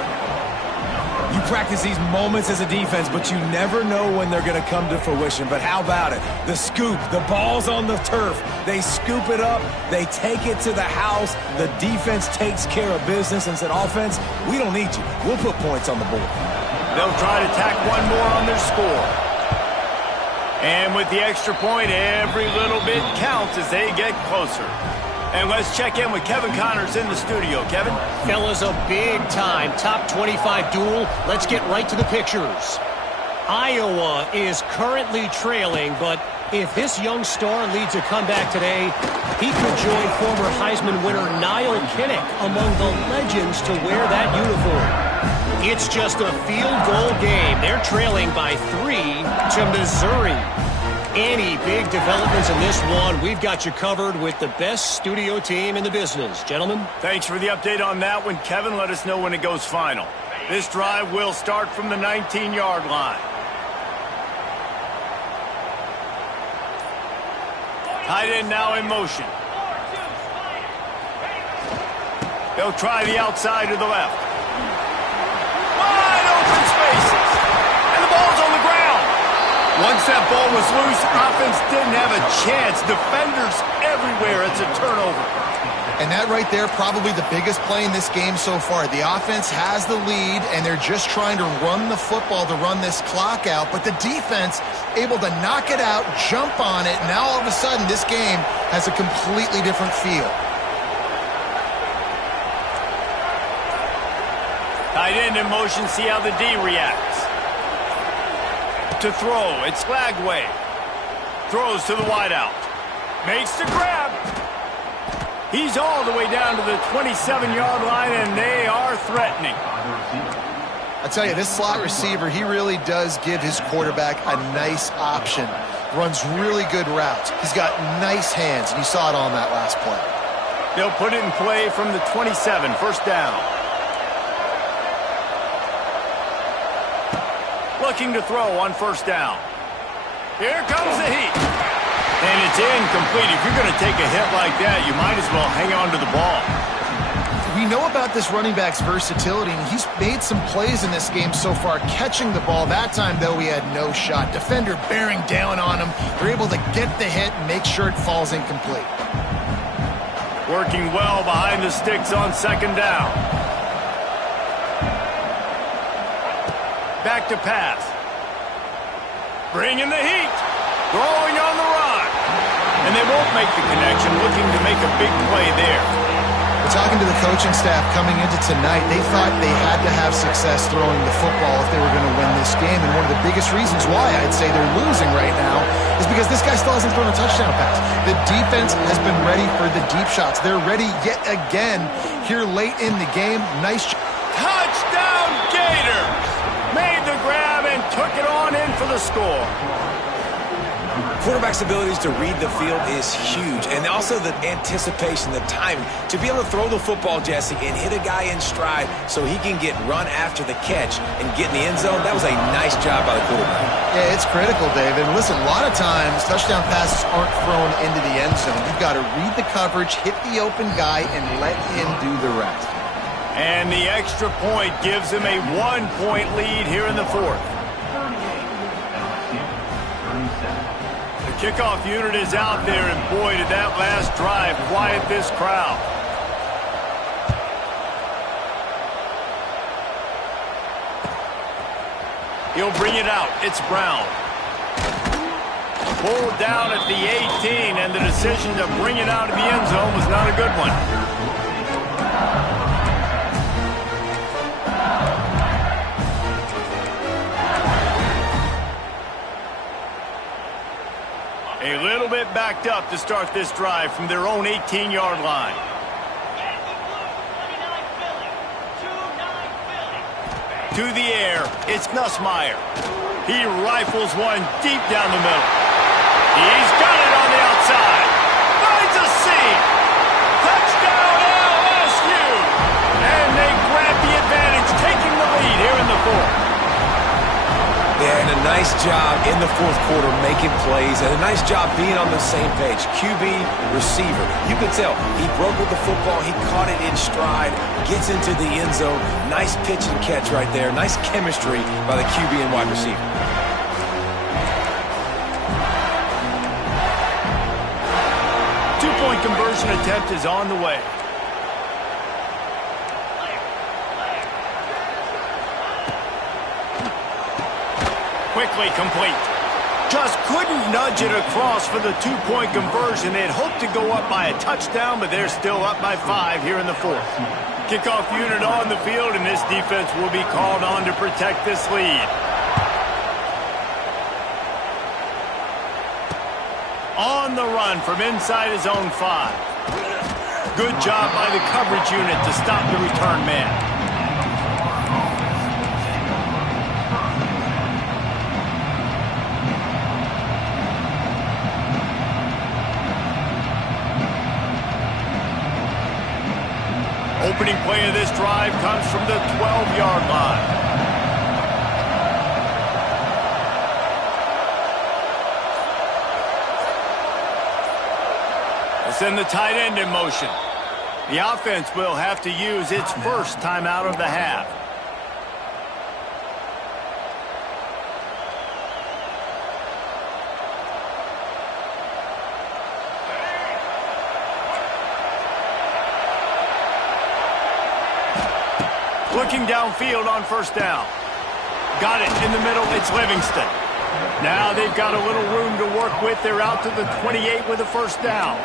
You practice these moments as a defense, but you never know when they're going to come to fruition. But how about it? The scoop, the ball's on the turf. They scoop it up. They take it to the house. The defense takes care of business and said, offense, we don't need you. We'll put points on the board. They'll try to tack one more on their score. And with the extra point, every little bit counts as they get closer. And let's check in with Kevin Connors in the studio. Kevin? Fellas, a big-time top 25 duel. Let's get right to the pictures. Iowa is currently trailing, but if this young star leads a comeback today, he could join former Heisman winner Niall Kinnick among the legends to wear that uniform. It's just a field goal game. They're trailing by 3 to Missouri. Any big developments in this one, we've got you covered with the best studio team in the business. Gentlemen? Thanks for the update on that one, Kevin. Let us know when it goes final. This drive will start from the 19-yard line. Tight end now in motion. They'll try the outside to the left. Wide open spaces. And the ball's on the ground. Once that ball was loose, offense didn't have a chance. Defenders everywhere. It's a turnover. And that right there, probably the biggest play in this game so far. The offense has the lead, and they're just trying to run the football to run this clock out. But the defense able to knock it out, jump on it. Now all of a sudden, this game has a completely different feel. Tight end in motion, see how the D reacts. To throw, it's Lagway. Throws to the wideout. Makes the grab. He's all the way down to the 27-yard line, and they are threatening. I tell you, this slot receiver, he really does give his quarterback a nice option. Runs really good routes. He's got nice hands, and you saw it on that last play. They'll put it in play from the 27, first down. Looking to throw on first down. Here comes the heat. And it's incomplete. If you're going to take a hit like that, you might as well hang on to the ball. We know about this running back's versatility, and he's made some plays in this game so far, catching the ball. That time, though, he had no shot. Defender bearing down on him. They're able to get the hit and make sure it falls incomplete. Working well behind the sticks on second down. Back to pass. Bringing the heat. Throwing on the run. And they won't make the connection, looking to make a big play there. We're talking to the coaching staff coming into tonight. They thought they had to have success throwing the football if they were going to win this game. And one of the biggest reasons why I'd say they're losing right now is because this guy still hasn't thrown a touchdown pass. The defense has been ready for the deep shots. They're ready yet again here late in the game. Nice. Touchdown Gators! Made the grab and took it on in for the score. Quarterback's abilities to read the field is huge, and also the anticipation, the timing. To be able to throw the football, Jesse, and hit a guy in stride so he can get run after the catch and get in the end zone, that was a nice job by the quarterback. Yeah, it's critical, David. And listen, a lot of times touchdown passes aren't thrown into the end zone. You've got to read the coverage, hit the open guy, and let him do the rest. And the extra point gives him a 1-point lead here in the fourth. The kickoff unit is out there, and boy, did that last drive quiet this crowd. He'll bring it out. It's Brown. Pulled down at the 18, and the decision to bring it out of the end zone was not a good one. A little bit backed up to start this drive from their own 18-yard line. To the air, it's Nussmeier. He rifles one deep down the middle. He's got it on the outside. Finds a seam. Touchdown LSU. And they grab the advantage, taking the lead here in the fourth. Yeah, and a nice job in the fourth quarter making plays, and a nice job being on the same page. QB, receiver. You could tell he broke with the football. He caught it in stride, gets into the end zone. Nice pitch and catch right there. Nice chemistry by the QB and wide receiver. Two-point conversion attempt is on the way. Quickly complete. Just couldn't nudge it across for the two-point conversion. They'd hoped to go up by a touchdown, but they're still up by 5 here in the fourth. Kickoff unit on the field, and this defense will be called on to protect this lead. On the run from inside his own 5. Good job by the coverage unit to stop the return man. Opening play of this drive comes from the 12-yard line. They send the tight end in motion. The offense will have to use its first timeout of the half. Looking downfield on first down. Got it in the middle. It's Livingston. Now they've got a little room to work with. They're out to the 28 with a first down.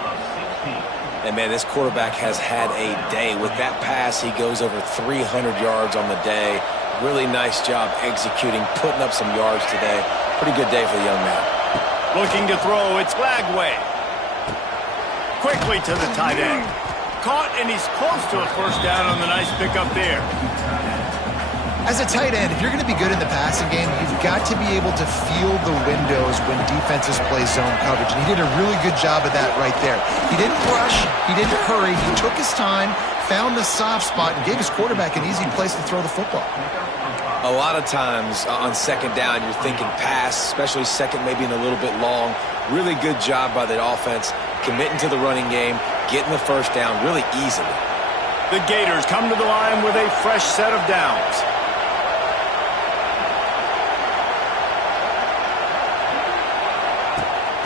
And, man, this quarterback has had a day. With that pass, he goes over 300 yards on the day. Really nice job executing, putting up some yards today. Pretty good day for the young man. Looking to throw. It's Lagway. Quickly to the tight end. Caught, and he's close to a first down on the nice pickup there. As a tight end, if you're going to be good in the passing game, you've got to be able to feel the windows when defenses play zone coverage. And he did a really good job of that right there. He didn't rush. He didn't hurry. He took his time, found the soft spot, and gave his quarterback an easy place to throw the football. A lot of times on second down, you're thinking pass, especially second, maybe in a little bit long. Really good job by the offense, committing to the running game, getting the first down really easily. The Gators come to the line with a fresh set of downs.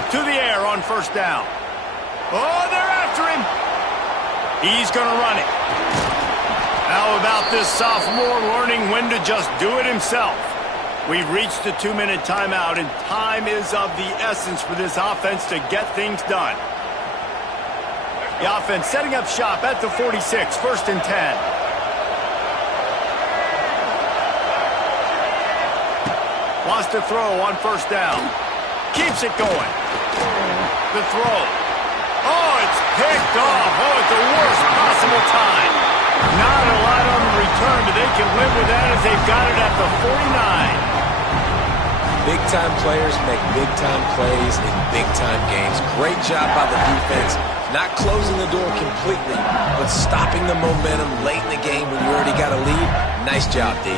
To the air on first down. Oh, they're after him. He's going to run it. How about this sophomore learning when to just do it himself? We've reached the 2-minute timeout, and time is of the essence for this offense to get things done. The offense setting up shop at the 46, 1st and 10. Wants to throw on 1st down. Keeps it going. The throw. Oh, it's picked off. Oh, at the worst possible time. Not a lot on the return, but they can live with that as they've got it at the 49. Big-time players make big-time plays in big-time games. Great job by the defense. Not closing the door completely, but stopping the momentum late in the game when you already got a lead. Nice job, D.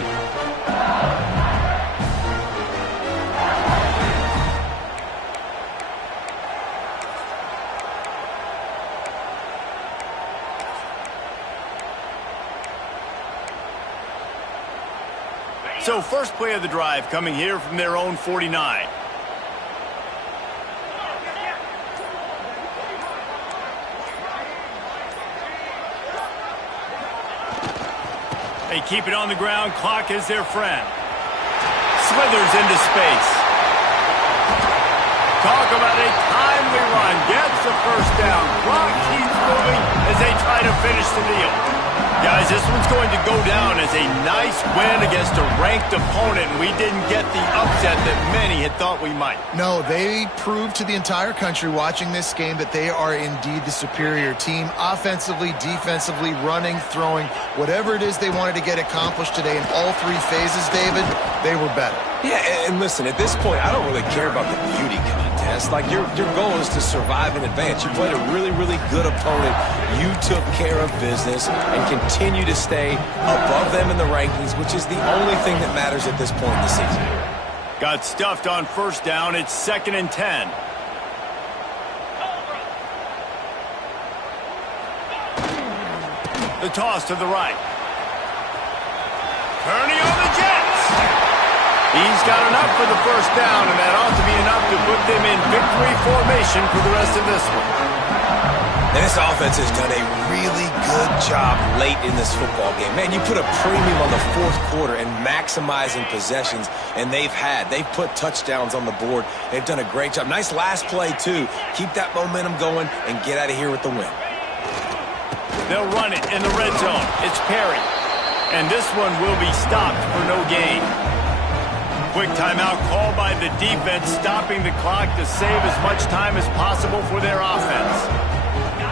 So first play of the drive coming here from their own 49. They keep it on the ground. Clock is their friend. Slithers into space. Talk about a timely run. Gets the 1st down. Clock keeps moving as they try to finish the deal. Guys, this one's going to go down as a nice win against a ranked opponent, and we didn't get the upset that many had thought we might. No, they proved to the entire country watching this game that they are indeed the superior team. Offensively, defensively, running, throwing, whatever it is they wanted to get accomplished today in all 3 phases, David, they were better. Yeah, and listen, at this point, I don't really care about the beauty contest. Like, your goal is to survive and advance. You played a really, really good opponent. You took care of business and continue to stay above them in the rankings, which is the only thing that matters at this point in the season. Got stuffed on 1st down. It's 2nd and 10. The toss to the right. Kearney on the Jets. He's got enough for the 1st down, and that ought to be enough to put them in victory formation for the rest of this one. And this offense has done a really good job late in this football game. Man, you put a premium on the 4th quarter and maximizing possessions, and they've put touchdowns on the board. They've done a great job. Nice last play, too. Keep that momentum going and get out of here with the win. They'll run it in the red zone. It's Perry. And this one will be stopped for no gain. Quick timeout called by the defense, stopping the clock to save as much time as possible for their offense.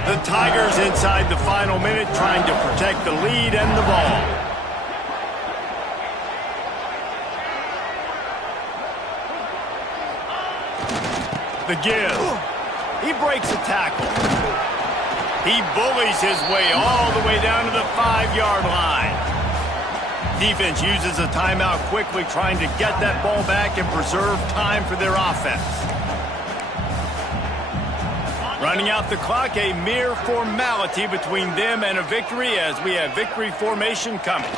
The Tigers inside the final minute trying to protect the lead and the ball. The give. He breaks a tackle. He bullies his way all the way down to the 5-yard line. Defense uses a timeout quickly, trying to get that ball back and preserve time for their offense. Running out the clock, a mere formality between them and a victory as we have victory formation coming.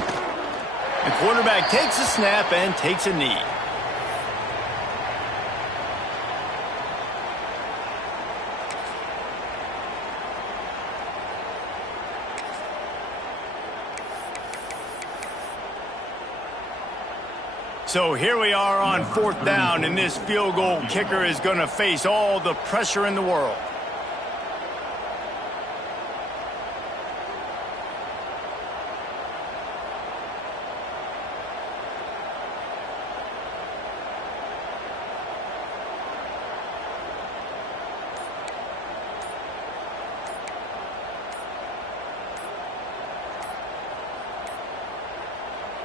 The quarterback takes a snap and takes a knee. So here we are on 4th down, and this field goal kicker is going to face all the pressure in the world.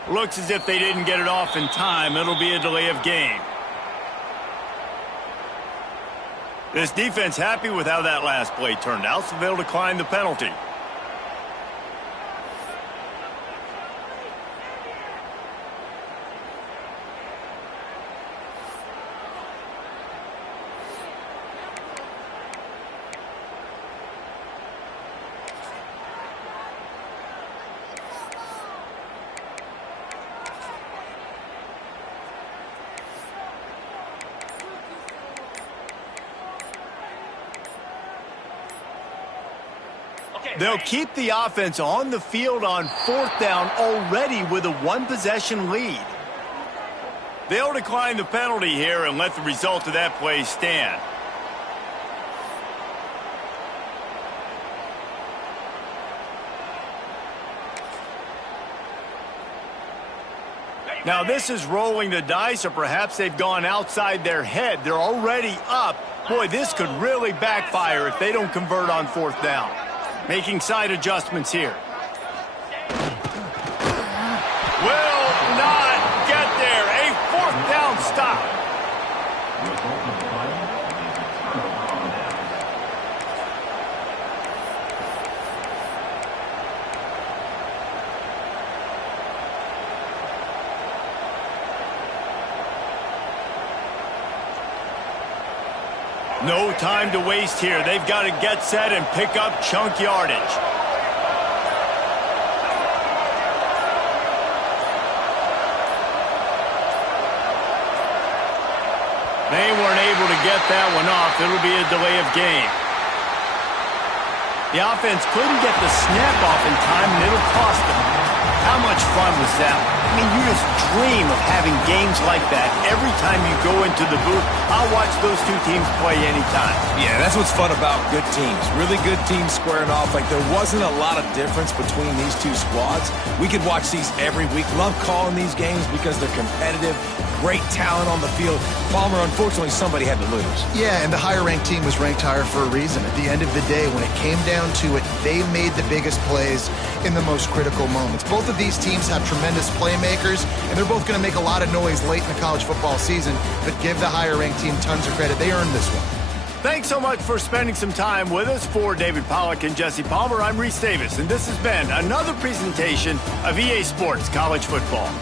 Looks as if they didn't get it off in time. It'll be a delay of game. This defense happy with how that last play turned out, so they'll decline the penalty. They'll keep the offense on the field on 4th down already with a 1-possession lead. They'll decline the penalty here and let the result of that play stand. Now this is rolling the dice, or perhaps they've gone outside their head. They're already up. Boy, this could really backfire if they don't convert on 4th down. Making side adjustments here. Will not get there. A 4th down stop. No time to waste here. They've got to get set and pick up chunk yardage. They weren't able to get that one off. It'll be a delay of game. The offense couldn't get the snap off in time, and it'll cost them. How much fun was that? I mean, you just dream of having games like that every time you go into the booth. I'll watch those two teams play anytime. Yeah, that's what's fun about good teams. Really good teams squaring off. Like, there wasn't a lot of difference between these two squads. We could watch these every week. Love calling these games because they're competitive. Great talent on the field. Palmer, unfortunately, somebody had to lose. Yeah, and the higher-ranked team was ranked higher for a reason. At the end of the day, when it came down to it, they made the biggest plays in the most critical moments. Both of these teams have tremendous playmakers, and they're both going to make a lot of noise late in the college football season, but give the higher-ranked team tons of credit. They earned this one. Thanks so much for spending some time with us. For David Pollack and Jesse Palmer, I'm Reese Davis, and this has been another presentation of EA Sports College Football.